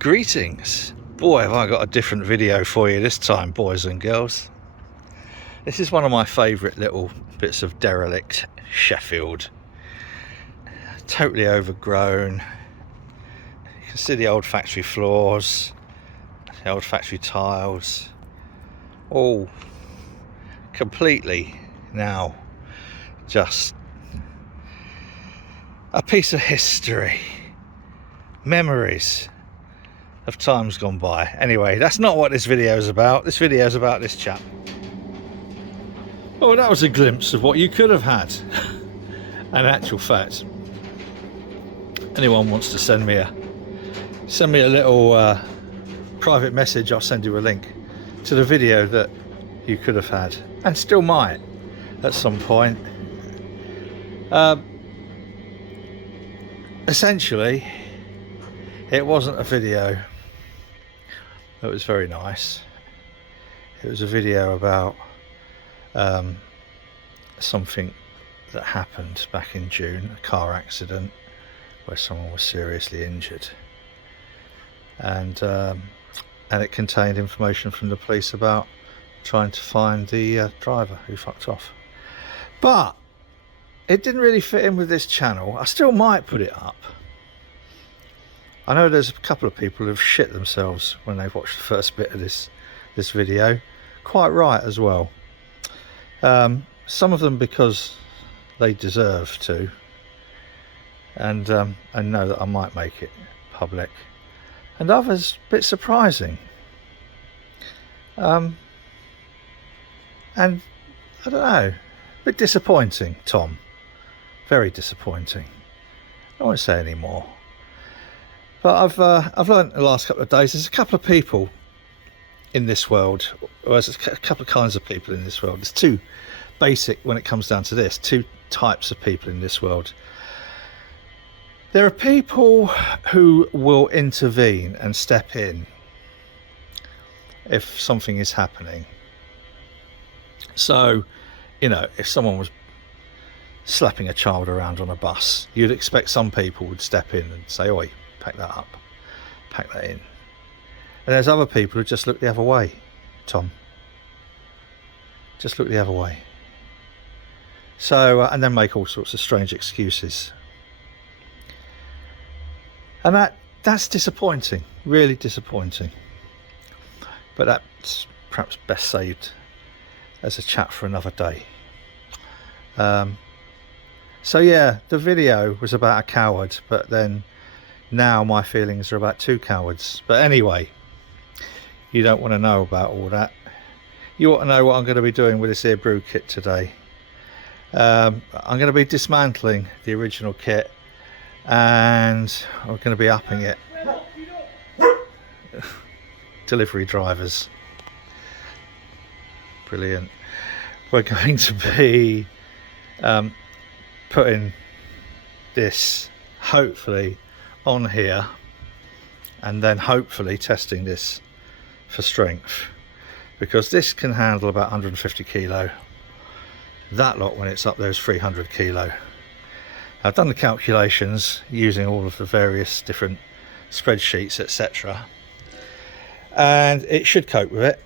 Greetings. Boy, have I got a different video for you this time, boys and girls. This is one of my favourite little bits of derelict Sheffield. Totally overgrown. You can see the old factory floors, the old factory tiles, all completely now just a piece of history, memories of times gone by. Anyway, that's not what this video is about. This video is about this chap. Oh, that was a glimpse of what you could have had. In actual fact, anyone wants to send me a little private message, I'll send you a link to the video that you could have had and still might at some point. Essentially, it wasn't a video that was very nice. It was a video about something that happened back in June, a car accident where someone was seriously injured, and it contained information from the police about trying to find the driver who fucked off. But it didn't really fit in with this channel. I still might put it up. I know there's a couple of people who've shit themselves when they've watched the first bit of this video. Quite right as well. Some of them because they deserve to, and know that I might make it public, and others a bit surprising. And I don't know, a bit disappointing, Tom. Very disappointing. I won't say any more. But I've learned the last couple of days there's a couple of people in this world, or there's a couple of kinds of people in this world. There's two basic, when it comes down to this, two types of people in this world. There are people who will intervene and step in if something is happening. So, you know, if someone was slapping a child around on a bus, you'd expect some people would step in and say, oi, pack that up, pack that in. And there's other people who just look the other way, Tom. Just look the other way. So, and then make all sorts of strange excuses. And that's disappointing, really disappointing. But that's perhaps best saved as a chat for another day. So yeah, the video was about a coward, but then now my feelings are about two cowards. But anyway, you don't want to know about all that. You want to know what I'm going to be doing with this here brew kit today. I'm going to be dismantling the original kit, and I'm going to be upping it. Delivery drivers. Brilliant. We're going to be putting this hopefully on here, and then hopefully testing this for strength, because this can handle about 150 kilo. That lot, when it's up there, is 300 kilo. I've done the calculations using all of the various different spreadsheets, etc., and it should cope with it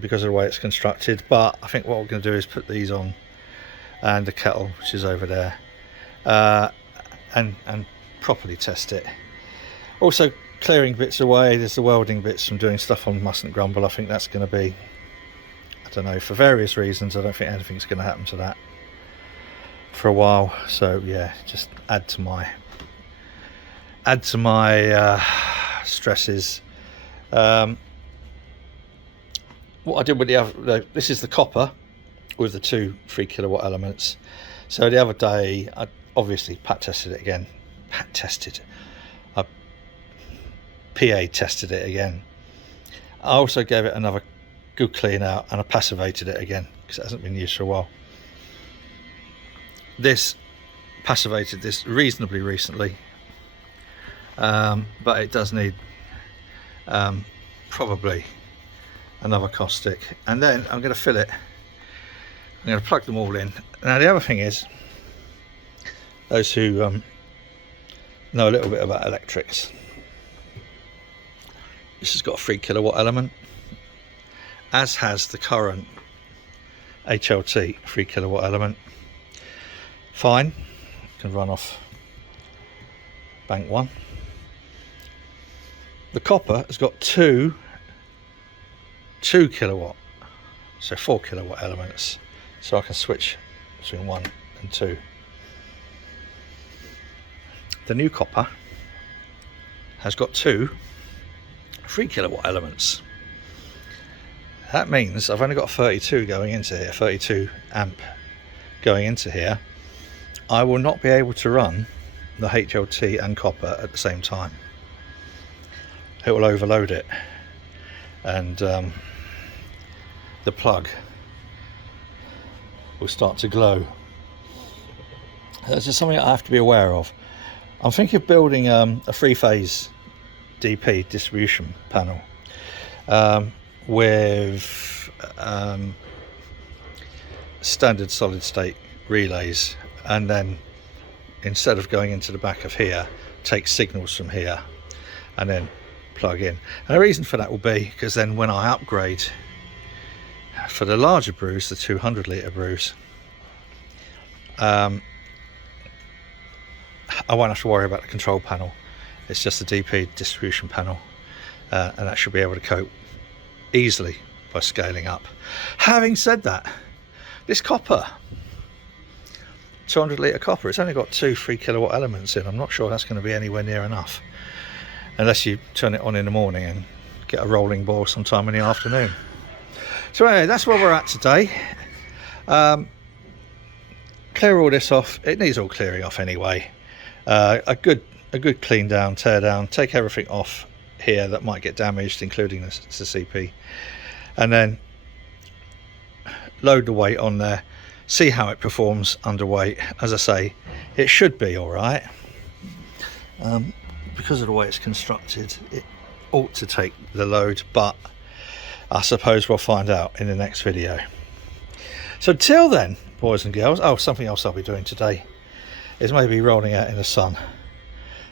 because of the way it's constructed. But I think what we're going to do is put these on, and the kettle, which is over there, and properly test it. Also clearing bits away. There's the welding bits from doing stuff on Mustn't Grumble. I think that's going to be, I don't know, for various reasons, I don't think anything's going to happen to that for a while. So yeah, just add to my stresses. What I did with the other, this is the copper with the two 3 kilowatt elements. So the other day I obviously PA tested it again. I PA tested it again. I also gave it another good clean out, and I passivated it again because it hasn't been used for a while. This passivated this reasonably recently, but it does need probably another caustic, and then I'm going to fill it. I'm going to plug them all in. Now the other thing is, those who know a little bit about electrics, This has got a 3 kilowatt element, as has the current HLT 3 kilowatt element. Fine, can run off bank 1. The copper has got two 2 kilowatt, so 4 kilowatt elements, so I can switch between 1 and 2. The new copper has got two 3 kilowatt elements. That means I've only got 32 going into here, 32 amp going into here. I will not be able to run the HLT and copper at the same time. It will overload it, and the plug will start to glow. That's just something I have to be aware of. I'm thinking of building a 3-phase DP distribution panel with standard solid state relays, and then instead of going into the back of here, take signals from here and then plug in. And the reason for that will be because then when I upgrade for the larger brews, the 200 litre brews, I won't have to worry about the control panel. It's just a DP distribution panel, and that should be able to cope easily by scaling up. Having said that, this copper, 200 litre copper, it's only got two 3 kilowatt elements in. I'm not sure that's going to be anywhere near enough, unless you turn it on in the morning and get a rolling ball sometime in the afternoon. So anyway, that's where we're at today. Clear all this off. It needs all clearing off anyway. A good clean down, tear down, take everything off here that might get damaged, including the CP, and then load the weight on there, see how it performs under weight. As I say, it should be all right. Because of the way it's constructed, it ought to take the load, but I suppose we'll find out in the next video. So till then, boys and girls, something else I'll be doing today is maybe rolling out in the sun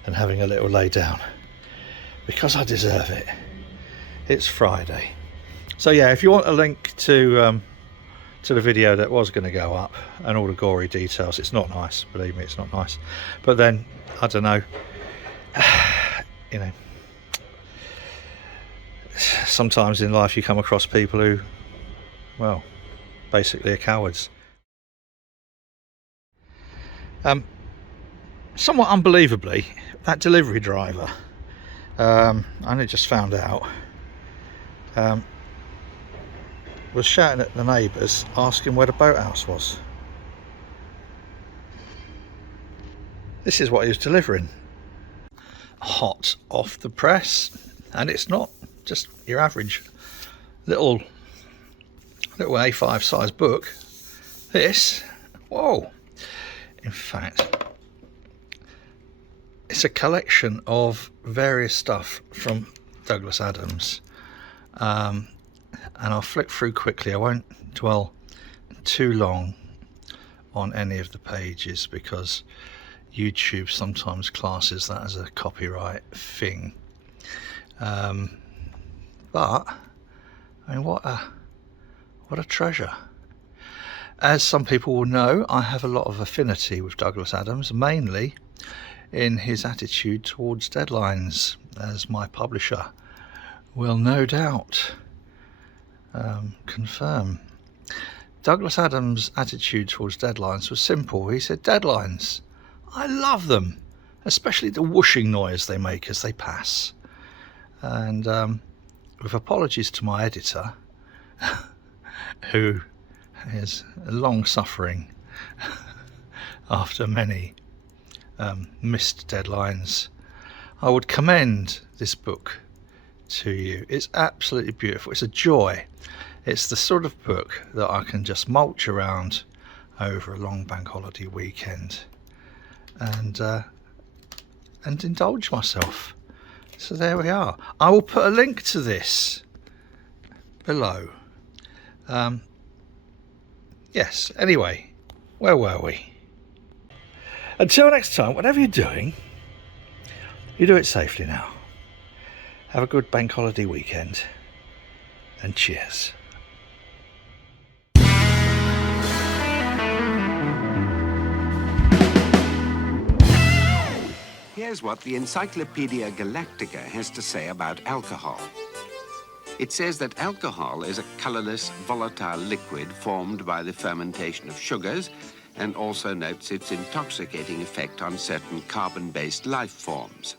and having a little lay down, because I deserve it. It's Friday. So yeah, if you want a link to the video that was going to go up and all the gory details, it's not nice, believe me, it's not nice. But then, I don't know, you know, sometimes in life you come across people who, well, basically are cowards. Somewhat unbelievably, that delivery driver, I only just found out, was shouting at the neighbours, asking where the boathouse was. This is what he was delivering. Hot off the press, and it's not just your average little A5 size book. This, whoa, in fact, it's a collection of various stuff from Douglas Adams, and I'll flick through quickly. I won't dwell too long on any of the pages because YouTube sometimes classes that as a copyright thing, but I mean, what a treasure. As some people will know, I have a lot of affinity with Douglas Adams, mainly in his attitude towards deadlines, as my publisher will no doubt confirm. Douglas Adams' attitude towards deadlines was simple. He said, deadlines, I love them, especially the whooshing noise they make as they pass. And with apologies to my editor, who is long suffering after many missed deadlines, I would commend this book to you. It's absolutely beautiful. It's a joy. It's the sort of book that I can just mulch around over a long bank holiday weekend and indulge myself. So there we are. I will put a link to this below. Yes, anyway, where were we? Until next time, whatever you're doing, you do it safely now. Have a good bank holiday weekend, and cheers. Here's what the Encyclopedia Galactica has to say about alcohol. It says that alcohol is a colorless, volatile liquid formed by the fermentation of sugars, and also notes its intoxicating effect on certain carbon-based life forms.